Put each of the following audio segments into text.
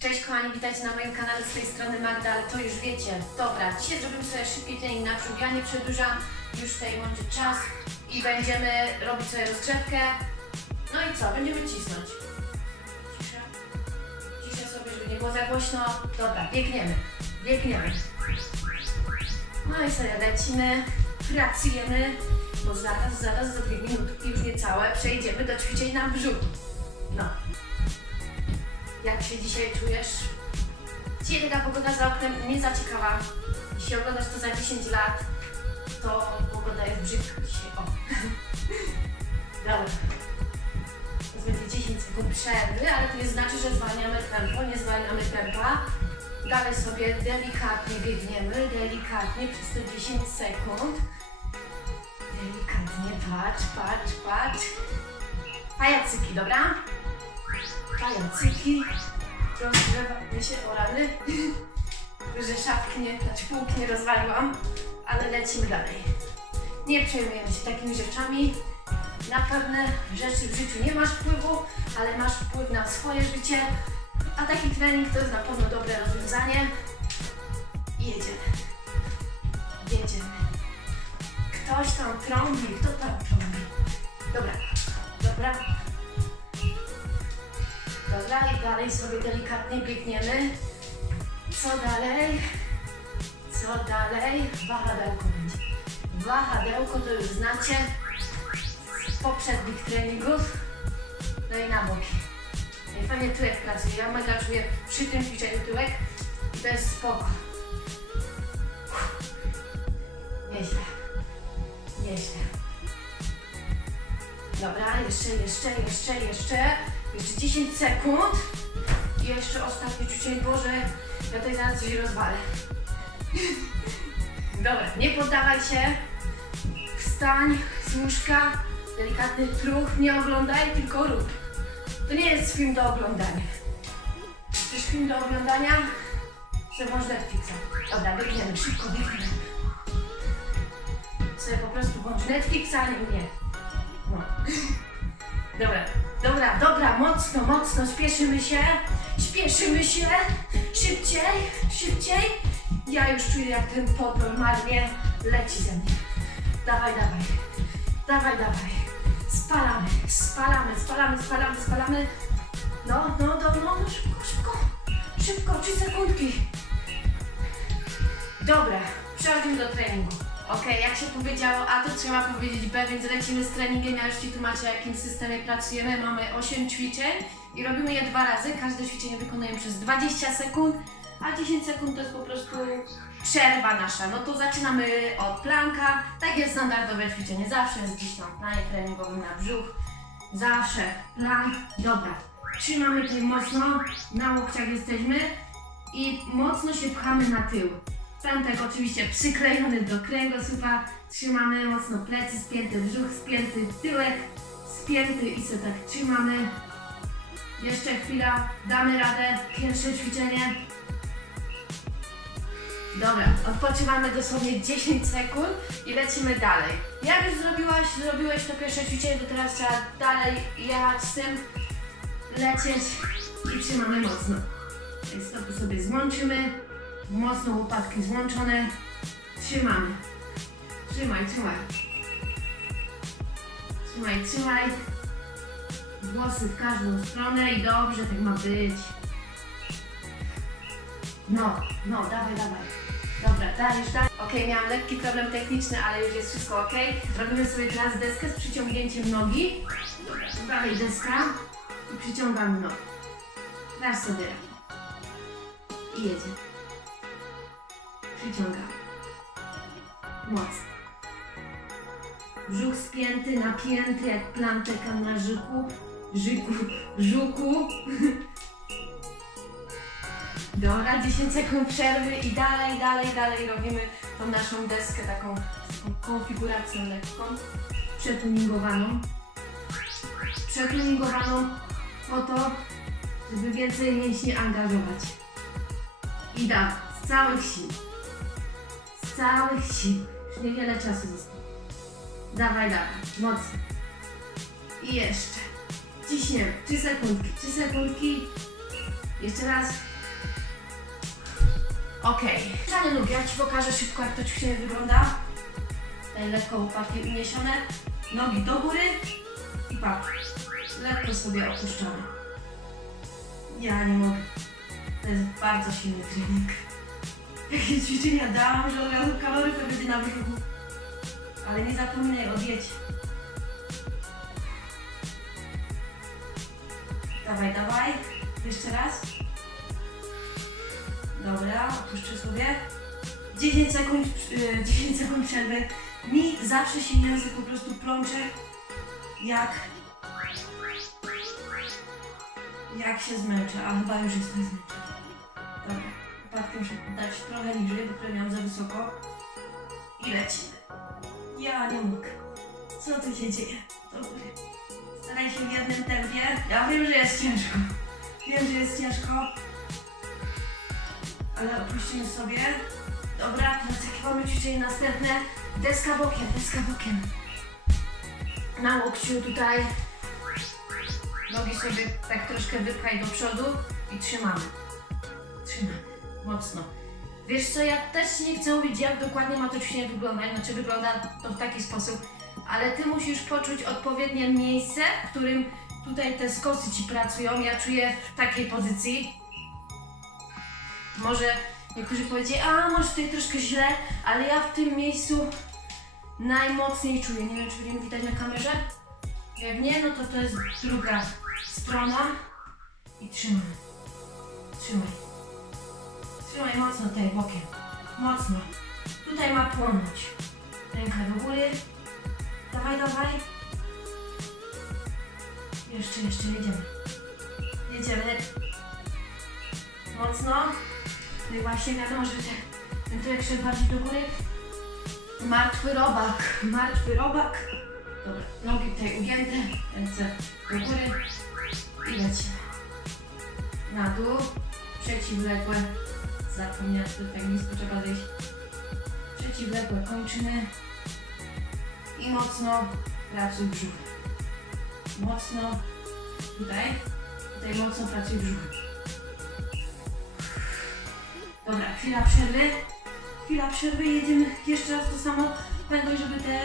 Cześć kochani, witajcie na moim kanale z tej strony Magda, ale to już wiecie. Dobra, dzisiaj zrobimy sobie szybki trening na brzuch. Ja nie przedłużam, już tutaj łączyć czas i będziemy robić sobie rozgrzewkę. No i co? Będziemy cisnąć. Cisza. Cisza sobie, żeby nie było za głośno. Dobra, biegniemy. Biegniemy. No i sobie lecimy, pracujemy, bo zaraz, zaraz, za dwie minutki już niecałe przejdziemy do ćwiczeń na brzuchu. No. Jak się dzisiaj czujesz? Dzisiaj taka pogoda za oknem nie zaciekawa. Jeśli oglądasz to za 10 lat, to pogoda jest brzydka dzisiaj. O. Dobra. To będzie 10 sekund przerwy, ale to nie znaczy, że zwalniamy tempo, nie zwalniamy tempa. Dalej sobie delikatnie biegniemy, delikatnie przez te 10 sekund. Delikatnie, patrz, patrz, patrz. Pajacyki, dobra? Pajacyki, rozgrzewamy się o że szafki nie, znaczy półki nie rozwaliłam, ale lecimy dalej. Nie przejmujemy się takimi rzeczami. Na pewne rzeczy w życiu nie masz wpływu, ale masz wpływ na swoje życie, a taki trening to jest na pewno dobre rozwiązanie. Jedziemy. Jedziemy. Ktoś tam trąbi, kto tam trąbi? Dobra, dobra. Dobra, i dalej sobie delikatnie biegniemy. Co dalej? Co dalej? Wahadełko będzie. Wahadełko to już znacie z poprzednich treningów. No i na boki. I fajnie tyłek pracuje. Ja mega czuję przy tym ćwiczeniu tyłek i to jest spoko. Nieźle. Nieźle. Dobra, jeszcze, jeszcze, jeszcze, jeszcze. Jeszcze 10 sekund. I jeszcze ostatnie ćwiczenie. Boże, ja tutaj zaraz coś rozwalę. Dobra, nie poddawaj się. Wstań z łóżka. Delikatny truch. Nie oglądaj, tylko rób. To nie jest film do oglądania. Chcesz film do oglądania? Że masz Netflixa. Dobra, biegniemy, szybko biegniemy. Sobie po prostu włącz Netflixa, nie. No. Dobra, dobra, dobra, mocno, mocno, spieszymy się, spieszymy się, szybciej, szybciej. Ja już czuję, jak ten pot normalnie leci ze mnie. Dawaj, dawaj, dawaj, dawaj. Spalamy, spalamy, spalamy, spalamy, spalamy. No, no, no, no, no szybko, szybko, szybko, trzy sekundki. Dobra, przechodzimy do treningu. Okej, jak się powiedziało A, to trzeba powiedzieć B, więc lecimy z treningiem. Ja już Ci tłumaczę, jakim systemie pracujemy. Mamy 8 ćwiczeń i robimy je dwa razy. Każde ćwiczenie wykonujemy przez 20 sekund, a 10 sekund to jest po prostu przerwa nasza. No to zaczynamy od planka. Tak jest standardowe ćwiczenie. Zawsze jest gdzieś tam planie treningowym na brzuch. Zawsze plank. Dobra. Trzymamy tutaj mocno, na łokciach jesteśmy i mocno się pchamy na tył. Pętek oczywiście przyklejony do kręgosłupa. Trzymamy mocno plecy spięty, brzuch spięty, tyłek spięty i sobie tak trzymamy. Jeszcze chwila, damy radę. Pierwsze ćwiczenie. Dobra, odpoczywamy dosłownie 10 sekund i lecimy dalej. Jak już zrobiłaś, zrobiłeś to pierwsze ćwiczenie, to teraz trzeba dalej jechać z tym, lecieć i trzymamy mocno. Stopy sobie złączymy. Mocno łopatki złączone. Trzymamy. Trzymaj, trzymaj. Trzymaj, trzymaj. Włosy w każdą stronę i dobrze tak ma być. No, no, dawaj, dawaj. Dobra, dajesz, daj. Okej, miałam lekki problem techniczny, ale już jest wszystko ok. Robimy sobie teraz deskę z przyciągnięciem nogi. Dalej deska i przyciągamy nogę. Dasz sobie radę. I jedzie. Przyciągam. Mocno. Brzuch spięty, napięty jak plantek na żyku. Żyku, żuku. Dobra, 10 sekund przerwy i dalej, dalej, dalej robimy tą naszą deskę taką, taką konfiguracją lekką, przetuningowaną. Przetuningowaną po to, żeby więcej mięśni angażować. I dawaj, z całych sił. Całych sił. Już niewiele czasu zostało. Dawaj, dawaj, mocno. I jeszcze. Ciśniemy. 3 sekundki, 3 sekundki. Jeszcze raz. Okej. Okay. nóg, ja Ci pokażę szybko, jak to ćwiczenie wygląda. Lekko łopatki uniesione, nogi do góry i patrz, lekko sobie opuszczone. Ja nie mogę. To jest bardzo silny trening. Jakie ćwiczenia dałam, że od razu kaloryfer będzie na brzuchu. Ale nie zapominaj o. Dawaj, dawaj. Jeszcze raz. Dobra, opuszczę sobie. 10 sekund, y, 10 sekund przerwy. Mi zawsze się język po prostu plącze, jak jak się zmęczę, a chyba już jestem zmęczona. Dobra, upadkiem muszę dać trochę niżej, bo miałam za wysoko. I lecimy. Ja nie mogę. Co tu się dzieje? Dobra. Staraj się w jednym tempie. Ja wiem, że jest ciężko. Wiem, że jest ciężko. Ale opuścimy sobie. Dobra, teraz jakie mamy ćwiczenie następne? Deska bokiem, deska bokiem. Na łokciu tutaj. Nogi sobie tak troszkę wypchaj do przodu i trzymamy. Trzymamy. Mocno. Wiesz co, ja też nie chcę mówić, jak dokładnie ma to ćwiczenie wyglądać, znaczy wygląda to w taki sposób, ale Ty musisz poczuć odpowiednie miejsce, w którym tutaj te skosy Ci pracują. Ja czuję w takiej pozycji. Może niektórzy powiedzieli, a masz tutaj troszkę źle, ale ja w tym miejscu najmocniej czuję. Nie wiem, czy będzie widać na kamerze. Jak nie, no to to jest druga strona i trzymaj. Trzymaj. Trzymaj mocno tutaj bokiem. Mocno. Tutaj ma płonąć. Ręka do góry. Dawaj, dawaj. Jeszcze, jeszcze jedziemy. Jedziemy. Mocno. No i właśnie wiadomo, że te, ten tyłek szedł bardziej do góry. Martwy robak. Martwy robak. Dobra, nogi tutaj ugięte, ręce do góry i lecimy. Na dół, przeciwległe. Zapomniałam, że tak nisko trzeba zejść. Przeciwległe kończymy. I mocno pracuj brzuch. Mocno tutaj, tutaj mocno pracuj brzuch. Dobra, chwila przerwy. Chwila przerwy, jedziemy jeszcze raz to samo. Pamiętaj, żeby te,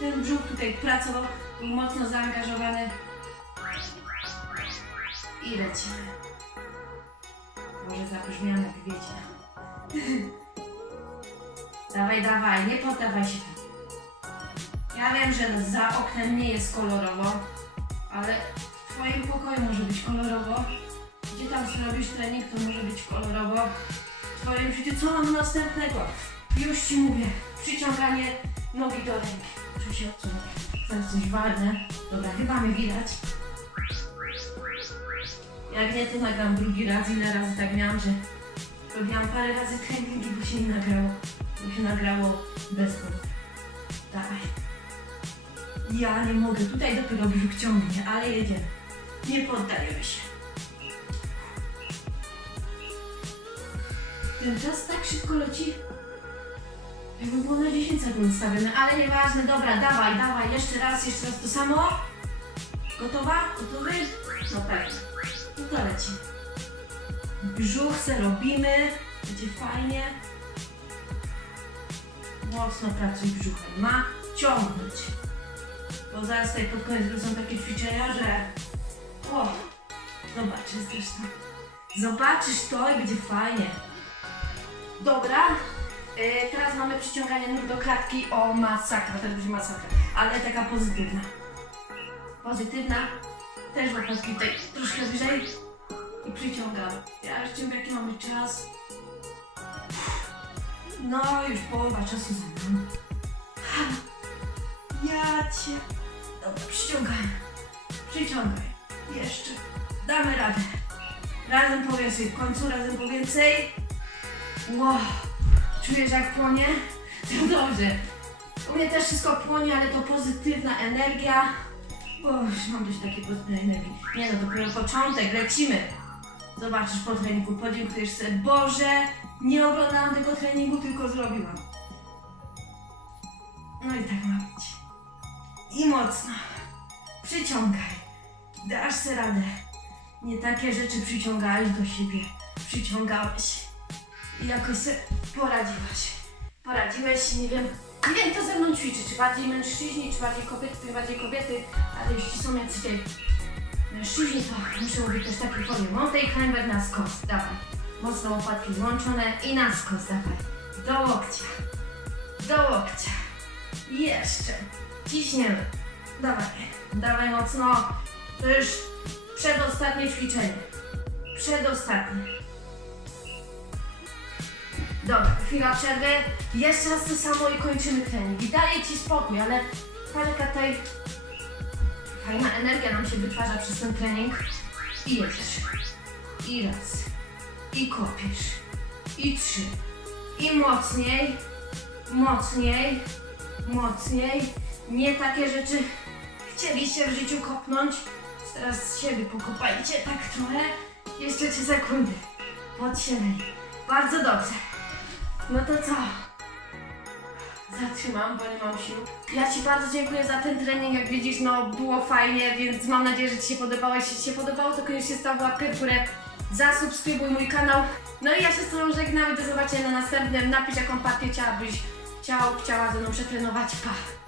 ten brzuch tutaj pracował, był mocno zaangażowany. I lecimy. Może zabrzmiamy wiecie. Dawaj, dawaj, nie poddawaj się. Ja wiem, że za oknem nie jest kolorowo, ale w Twoim pokoju może być kolorowo. Gdzie tam zrobisz trening, to może być kolorowo. W Twoim życiu co mam następnego? Już Ci mówię. Przyciąganie nogi do ręki. Muszę się odsunąć. To jest coś ważne. Dobra, chyba mnie widać. Jak nie, to nagram drugi raz. Ile razy tak miałam, że robiłam parę razy treningi, bo się nie nagrało. Bo się nagrało bez powodu. Dawaj. Ja nie mogę. Tutaj dopiero brzuch ciągnie, ale jedziemy. Nie poddajemy się. Ten czas tak szybko leci. Jakby było na 10 sekund stawione, ale nieważne. Dobra, dawaj, dawaj. Jeszcze raz, jeszcze raz to samo. Gotowa? Gotowy? No pewnie. No to leci. Brzuch se robimy. Będzie fajnie. Mocno pracuj brzuchem. Ma ciągnąć. Bo zaraz tutaj pod koniec są takie ćwiczenia, że... O! Zobaczysz zresztą. Zobaczysz to i będzie fajnie. Dobra. Yy, teraz mamy przyciąganie nóg do klatki. O, masakra. To będzie masakra. Ale taka pozytywna. Pozytywna. Też łopatki tutaj troszkę wyżej. I przyciągam. Ja wiem jaki mamy czas. No, już połowa czasu za mną. Ja cię. Dobra, przyciągaj. Przyciągaj. Jeszcze. Damy radę. Razem po więcej. W końcu razem po więcej. Wow. Czujesz jak płonie? To dobrze. U mnie też wszystko płonie, ale to pozytywna energia. Już mam dość takiej pozytywnej energii. Nie no, dopiero początek, lecimy. Zobaczysz po treningu, podziękujesz sobie. Boże, nie oglądałam tego treningu, tylko zrobiłam. No i tak ma być. I mocno. Przyciągaj. Dasz sobie radę. Nie takie rzeczy przyciągałeś do siebie. Przyciągałeś. i jakoś sobie poradziłaś. Poradziłeś, nie wiem, nie wiem kto ze mną ćwiczy, czy bardziej mężczyźni, czy bardziej kobiety, czy bardziej kobiety, ale jeśli są jacyś mężczyźni, to muszę mówić też takie formie. Mountain climber na skos, dawaj. Mocno łopatki złączone i na skos, dawaj. Do łokcia, do łokcia. Jeszcze. Ciśniemy. Dawaj, dawaj mocno. To już przedostatnie ćwiczenie. Przedostatnie. Dobra, chwila przerwy. Jeszcze raz to samo i kończymy trening. I daję Ci spokój, ale jaka tutaj fajna energia nam się wytwarza przez ten trening. I jedziesz. I raz. I kopiesz. I trzy. I mocniej. Mocniej. Mocniej. Nie takie rzeczy chcieliście w życiu kopnąć. Teraz siebie pokopajcie tak trochę. Jeszcze 3 sekundy. Podsiadaj. Bardzo dobrze. No to co? Zatrzymam, bo nie mam sił. Ja Ci bardzo dziękuję za ten trening. Jak widzisz, no było fajnie, więc mam nadzieję, że Ci się podobało. Jeśli Ci się podobało, to koniecznie staw łapkę w górę. Zasubskrybuj mój kanał. No i ja się z Tobą żegnam i do zobaczenia na następnym. Napisz, jaką partię chciałabyś, chciał, chciała ze mną przetrenować. Pa!